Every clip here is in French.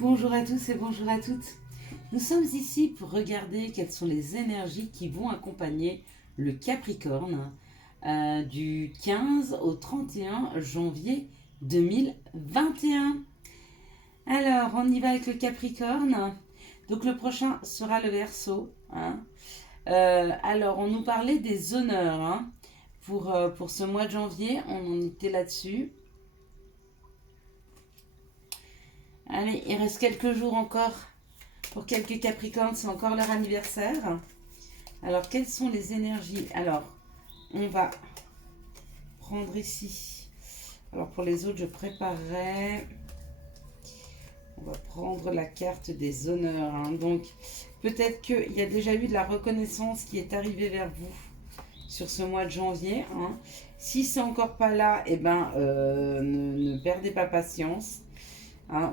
Bonjour à tous et bonjour à toutes. Nous sommes ici pour regarder quelles sont les énergies qui vont accompagner le Capricorne du 15 au 31 janvier 2021. Alors, on y va avec le Capricorne. Donc, le prochain sera le Verseau. Alors, on nous parlait des honneurs pour ce mois de janvier. On en était là-dessus. Allez, il reste quelques jours encore pour quelques Capricornes, c'est encore leur anniversaire. Alors, quelles sont les énergies? Alors, on va prendre ici. Alors, pour les autres, je préparerai. On va prendre la carte des honneurs. Donc, peut-être qu'il y a déjà eu de la reconnaissance qui est arrivée vers vous sur ce mois de janvier. Si c'est encore pas là, eh ben, ne perdez pas patience.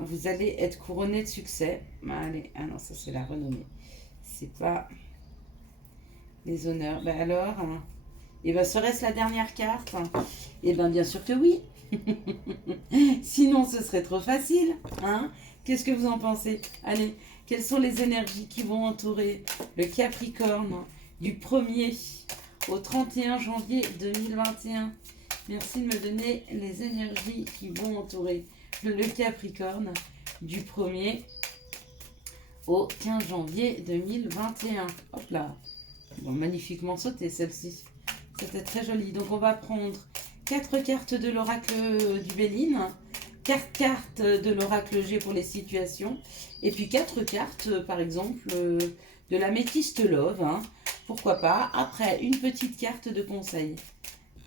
Vous allez être couronné de succès. Allez, ah non, ça c'est la renommée. C'est pas les honneurs. Ben alors, et ben serait-ce la dernière carte? Et ben bien sûr que oui. Sinon, ce serait trop facile. Qu'est-ce que vous en pensez? Allez, quelles sont les énergies qui vont entourer le Capricorne du 1er au 31 janvier 2021? Merci de me donner les énergies qui vont entourer le Capricorne du 1er au 15 janvier 2021. Hop là. Bon, magnifiquement sauté celle-ci. C'était très joli. Donc on va prendre 4 cartes de l'oracle du Béline, 4 cartes de l'oracle G pour les situations, et puis 4 cartes par exemple de l'améthyste Love. Pourquoi pas. Après, une petite carte de conseil.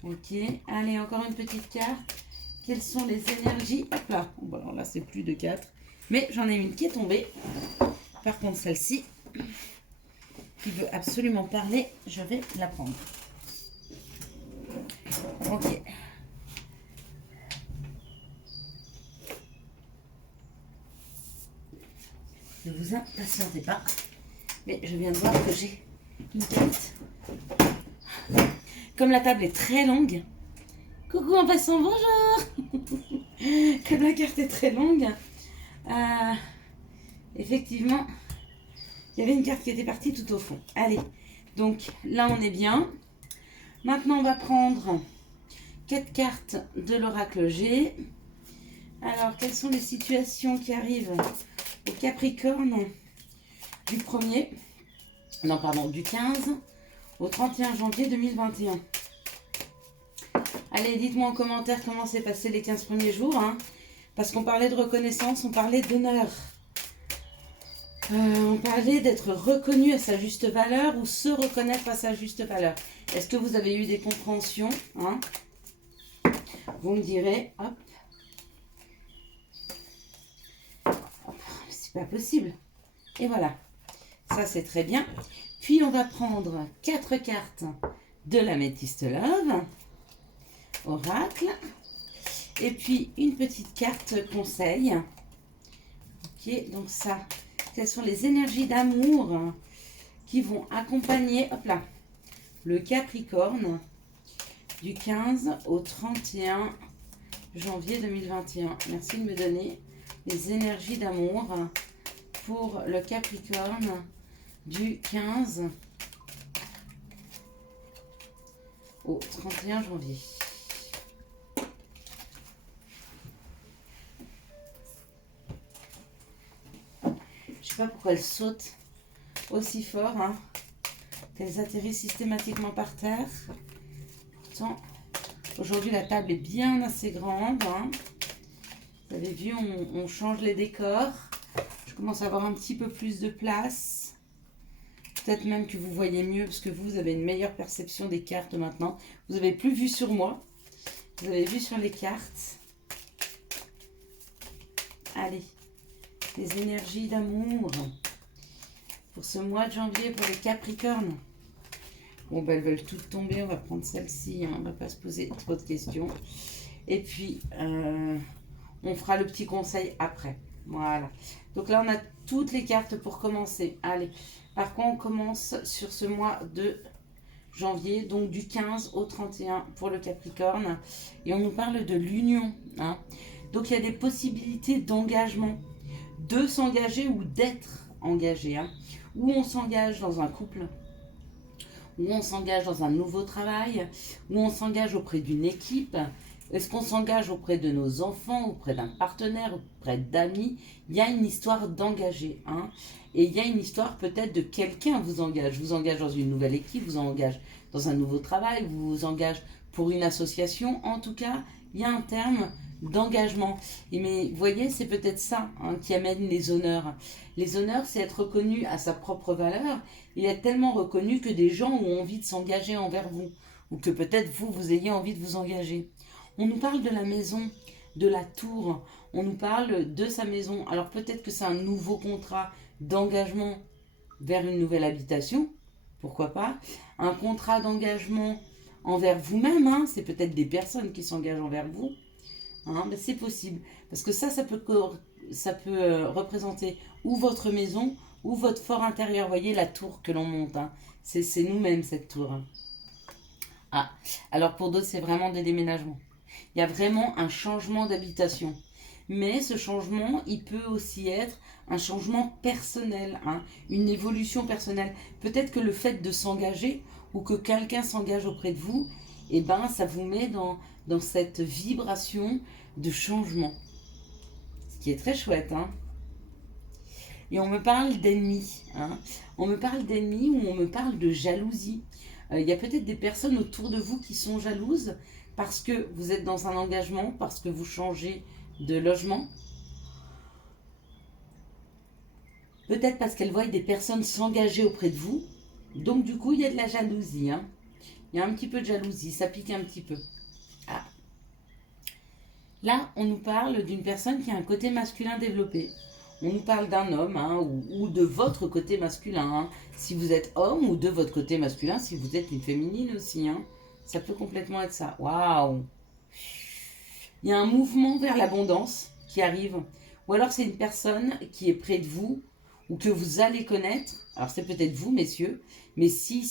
Ok, allez, encore une petite carte. Quelles sont les énergies? Hop là. Bon, alors là, c'est plus de 4. Mais j'en ai une qui est tombée. Par contre, celle-ci, qui veut absolument parler, je vais la prendre. Ok. Ne vous impatientez pas. Mais je viens de voir que j'ai une carte. Comme la table est très longue. Coucou en passant, bonjour. Comme la carte est très longue, effectivement, il y avait une carte qui était partie tout au fond. Allez, donc là on est bien. Maintenant on va prendre 4 cartes de l'oracle G. Alors, quelles sont les situations qui arrivent au Capricorne du 1er, non pardon, du 15 au 31 janvier 2021? Allez, dites-moi en commentaire comment s'est passé les 15 premiers jours. Parce qu'on parlait de reconnaissance, on parlait d'honneur. On parlait d'être reconnu à sa juste valeur ou se reconnaître à sa juste valeur. Est-ce que vous avez eu des compréhensions? Vous me direz, hop. C'est pas possible. Et voilà. Ça, c'est très bien. Puis, on va prendre 4 cartes de l'améthyste Love. Oracle. Et puis une petite carte conseil. Ok, donc ça, quelles sont les énergies d'amour qui vont accompagner, hop là, le Capricorne du 15 au 31 janvier 2021. Merci de me donner les énergies d'amour pour le Capricorne du 15 au 31 janvier. Je sais pas pourquoi elles sautent aussi fort, qu'elles atterrissent systématiquement par terre. Pourtant, aujourd'hui la table est bien assez grande. Vous avez vu, on change les décors. Je commence à avoir un petit peu plus de place. Peut-être même que vous voyez mieux parce que vous avez une meilleure perception des cartes maintenant. Vous n'avez plus vu sur moi. Vous avez vu sur les cartes. Allez. Les énergies d'amour pour ce mois de janvier pour les Capricornes. Bon, ben, elles veulent toutes tomber. On va prendre celle-ci. On ne va pas se poser trop de questions. Et puis, on fera le petit conseil après. Voilà. Donc là, on a toutes les cartes pour commencer. Allez. Par contre, on commence sur ce mois de janvier, donc du 15 au 31 pour le Capricorne. Et on nous parle de l'union. Donc, il y a des possibilités d'engagement, de s'engager ou d'être engagé. Hein. Ou on s'engage dans un couple, ou on s'engage dans un nouveau travail, ou on s'engage auprès d'une équipe. Est-ce qu'on s'engage auprès de nos enfants, auprès d'un partenaire, auprès d'amis? Il y a une histoire d'engager. Hein. Et il y a une histoire peut-être de quelqu'un vous engage dans une nouvelle équipe, vous engage dans un nouveau travail, vous engage pour une association. En tout cas, il y a un terme d'engagement. Mais vous voyez, c'est peut-être ça hein, qui amène les honneurs. Les honneurs, c'est être reconnu à sa propre valeur et être tellement reconnu que des gens ont envie de s'engager envers vous. Ou que peut-être vous ayez envie de vous engager. On nous parle de la maison, de la tour, on nous parle de sa maison. Alors peut-être que c'est un nouveau contrat d'engagement vers une nouvelle habitation, pourquoi pas. Un contrat d'engagement envers vous-même, hein, c'est peut-être des personnes qui s'engagent envers vous. Hein, ben c'est possible, parce que ça peut représenter ou votre maison ou votre fort intérieur. Vous voyez la tour que l'on monte, hein. C'est nous-mêmes cette tour. Hein. Ah, alors pour d'autres, c'est vraiment des déménagements. Il y a vraiment un changement d'habitation. Mais ce changement, il peut aussi être un changement personnel, hein, une évolution personnelle. Peut-être que le fait de s'engager ou que quelqu'un s'engage auprès de vous, eh ben, ça vous met dans cette vibration de changement. Ce qui est très chouette. Hein. Et on me parle d'ennemis. Hein. On me parle d'ennemis ou on me parle de jalousie. Il y a peut-être des personnes autour de vous qui sont jalouses parce que vous êtes dans un engagement, parce que vous changez de logement. Peut-être parce qu'elles voient des personnes s'engager auprès de vous. Donc du coup, il y a de la jalousie. Hein. Il y a un petit peu de jalousie, ça pique un petit peu. Ah. Là, on nous parle d'une personne qui a un côté masculin développé. On nous parle d'un homme hein, ou de votre côté masculin. Hein, si vous êtes homme ou de votre côté masculin, si vous êtes une féminine aussi. Hein, ça peut complètement être ça. Waouh! Il y a un mouvement vers l'abondance qui arrive. Ou alors c'est une personne qui est près de vous ou que vous allez connaître. Alors c'est peut-être vous, messieurs. Mais si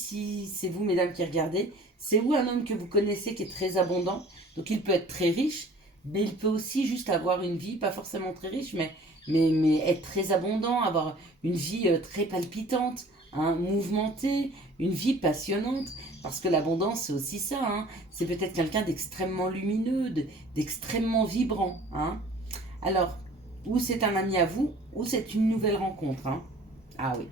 c'est vous, mesdames, qui regardez, c'est ou un homme que vous connaissez qui est très abondant. Donc il peut être très riche, mais il peut aussi juste avoir une vie, pas forcément très riche, mais être très abondant, avoir une vie très palpitante, hein, mouvementée, une vie passionnante. Parce que l'abondance, c'est aussi ça. Hein. C'est peut-être quelqu'un d'extrêmement lumineux, d'extrêmement vibrant. Hein. Alors, ou c'est un ami à vous, ou c'est une nouvelle rencontre. Hein. Ah oui.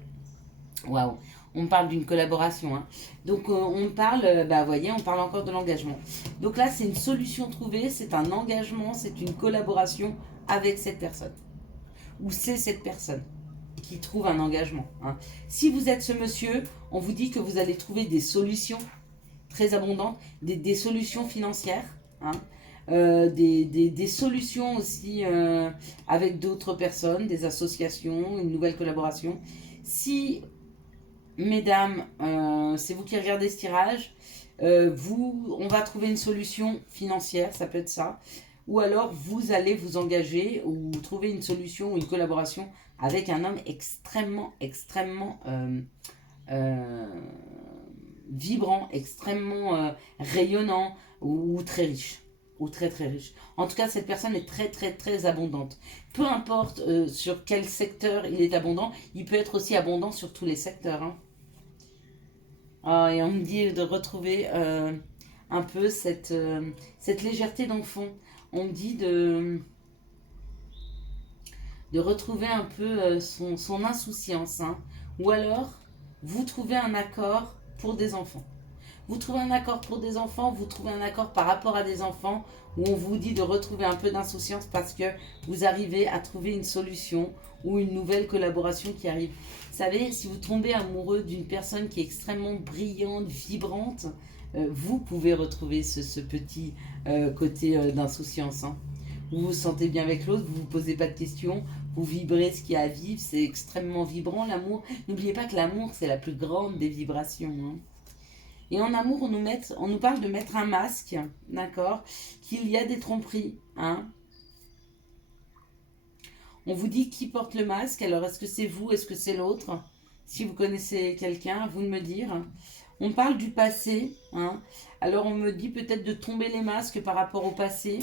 Waouh. On parle d'une collaboration. Hein. Donc, on parle, voyez, on parle encore de l'engagement. Donc là, c'est une solution trouvée, c'est un engagement, c'est une collaboration avec cette personne. Ou c'est cette personne qui trouve un engagement. Hein. Si vous êtes ce monsieur, on vous dit que vous allez trouver des solutions très abondantes, des solutions financières, hein, des solutions aussi avec d'autres personnes, des associations, une nouvelle collaboration. Si, mesdames, c'est vous qui regardez ce tirage, on va trouver une solution financière, ça peut être ça. Ou alors vous allez vous engager ou trouver une solution ou une collaboration avec un homme extrêmement vibrant, extrêmement rayonnant ou très riche. Ou très riche. En tout cas, cette personne est très abondante. Peu importe sur quel secteur il est abondant, il peut être aussi abondant sur tous les secteurs. Hein. Ah, et on me dit de retrouver un peu cette légèreté d'enfant. On me dit de retrouver un peu son insouciance. Hein. Ou alors, vous trouvez un accord pour des enfants. Vous trouvez un accord pour des enfants, vous trouvez un accord par rapport à des enfants, où on vous dit de retrouver un peu d'insouciance parce que vous arrivez à trouver une solution ou une nouvelle collaboration qui arrive. Vous savez, si vous tombez amoureux d'une personne qui est extrêmement brillante, vibrante, vous pouvez retrouver ce petit côté d'insouciance. Hein. Vous vous sentez bien avec l'autre, vous ne vous posez pas de questions, vous vibrez ce qu'il y a à vivre, c'est extrêmement vibrant l'amour. N'oubliez pas que l'amour, c'est la plus grande des vibrations. Hein. Et en amour, on nous parle de mettre un masque, d'accord, qu'il y a des tromperies. Hein. On vous dit qui porte le masque, alors est-ce que c'est vous, est-ce que c'est l'autre? Si vous connaissez quelqu'un, à vous de me dire. On parle du passé, hein. Alors on me dit peut-être de tomber les masques par rapport au passé.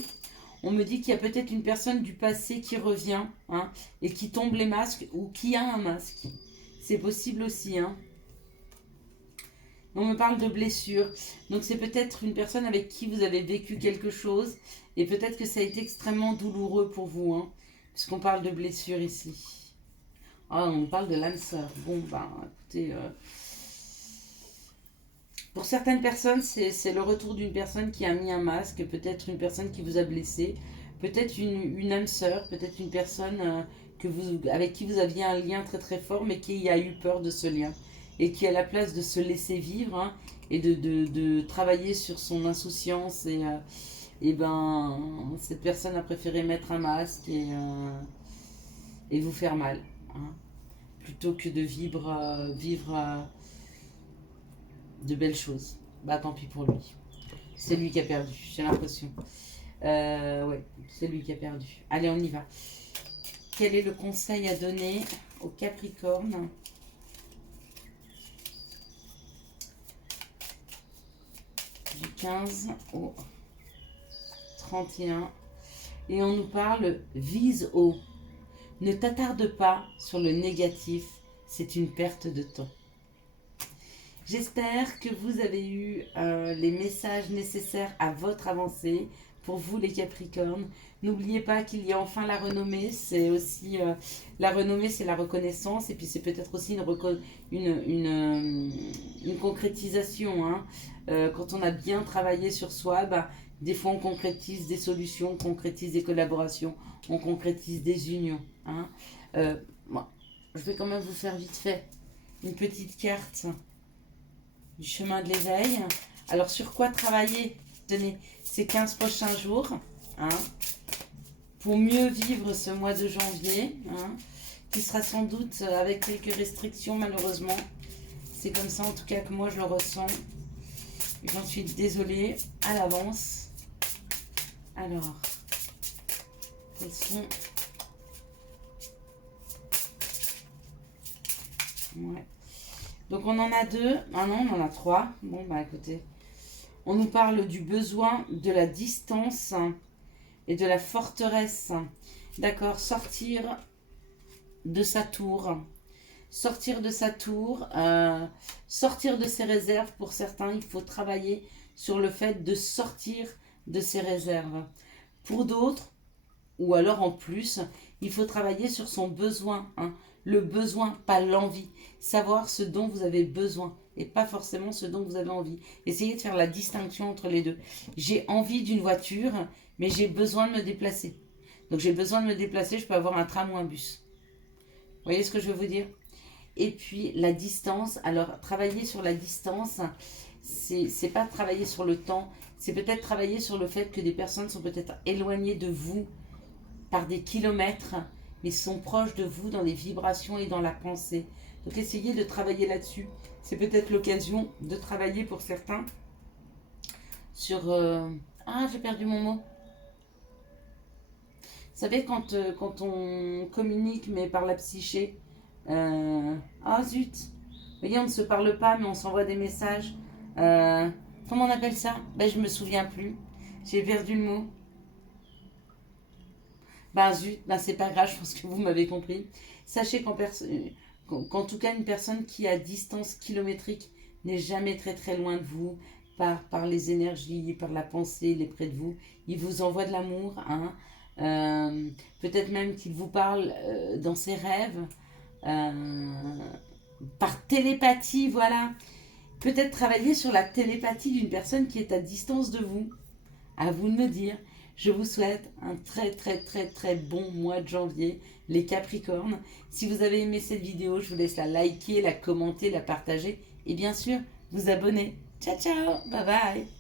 On me dit qu'il y a peut-être une personne du passé qui revient, hein, et qui tombe les masques ou qui a un masque. C'est possible aussi, hein. On me parle de blessures. Donc c'est peut-être une personne avec qui vous avez vécu quelque chose. Et peut-être que ça a été extrêmement douloureux pour vous, hein, puisqu'on parle de blessures ici. Ah, on parle de l'âme sœur. Bon, ben, écoutez... Pour certaines personnes, c'est le retour d'une personne qui a mis un masque, peut-être une personne qui vous a blessé, peut-être une âme sœur, peut-être une personne avec qui vous aviez un lien très très fort, mais qui a eu peur de ce lien. Et qui, à la place de se laisser vivre, hein, et de travailler sur son insouciance, et ben, cette personne a préféré mettre un masque et vous faire mal, hein, plutôt que de vivre de belles choses. Bah tant pis pour lui. C'est lui qui a perdu, j'ai l'impression. Ouais, c'est lui qui a perdu. Allez, on y va. Quel est le conseil à donner au Capricorne ? Du 15 au 31. Et on nous parle vise haut. Ne t'attarde pas sur le négatif, c'est une perte de temps. J'espère que vous avez eu les messages nécessaires à votre avancée. Pour vous les Capricornes, n'oubliez pas qu'il y a enfin la renommée. C'est aussi la renommée, c'est la reconnaissance, et puis c'est peut-être aussi une concrétisation, hein. Quand on a bien travaillé sur soi, bah, des fois on concrétise des solutions, on concrétise des collaborations, on concrétise des unions, hein. Moi, je vais quand même vous faire vite fait une petite carte du chemin de l'éveil. Alors, sur quoi travailler, tenez, ces 15 prochains jours, hein, pour mieux vivre ce mois de janvier, hein, qui sera sans doute avec quelques restrictions malheureusement. C'est comme ça en tout cas que moi je le ressens. J'en suis désolée à l'avance. Alors, quels sont... Ouais. Donc on en a 2. Ah non, on en a 3. Bon, bah écoutez. On nous parle du besoin, de la distance et de la forteresse. D'accord, sortir de sa tour. Sortir de sa tour. Sortir de ses réserves. Pour certains, il faut travailler sur le fait de sortir de ses réserves. Pour d'autres, ou alors en plus, il faut travailler sur son besoin, hein. Le besoin, pas l'envie. Savoir ce dont vous avez besoin et pas forcément ce dont vous avez envie. Essayez de faire la distinction entre les deux. J'ai envie d'une voiture, mais j'ai besoin de me déplacer. Donc j'ai besoin de me déplacer, je peux avoir un tram ou un bus. Vous voyez ce que je veux vous dire ? Et puis la distance, alors travailler sur la distance, c'est pas travailler sur le temps, c'est peut-être travailler sur le fait que des personnes sont peut-être éloignées de vous par des kilomètres, mais sont proches de vous dans les vibrations et dans la pensée. Donc essayez de travailler là-dessus. C'est peut-être l'occasion de travailler pour certains sur... Ah, j'ai perdu mon mot. Vous savez, quand on communique, mais par la psyché... Ah zut. Vous voyez, on ne se parle pas, mais on s'envoie des messages. Comment on appelle ça ? Ben, je ne me souviens plus. J'ai perdu le mot. Ben zut, ben c'est pas grave, je pense que vous m'avez compris. Sachez qu'en tout cas, une personne qui a distance kilométrique n'est jamais très très loin de vous, par les énergies, par la pensée, il est près de vous. Il vous envoie de l'amour, hein. Peut-être même qu'il vous parle dans ses rêves, par télépathie, voilà. Peut-être travailler sur la télépathie d'une personne qui est à distance de vous. À vous de me dire. Je vous souhaite un très très très très bon mois de janvier, les Capricornes. Si vous avez aimé cette vidéo, je vous laisse la liker, la commenter, la partager et bien sûr vous abonner. Ciao ciao, bye bye.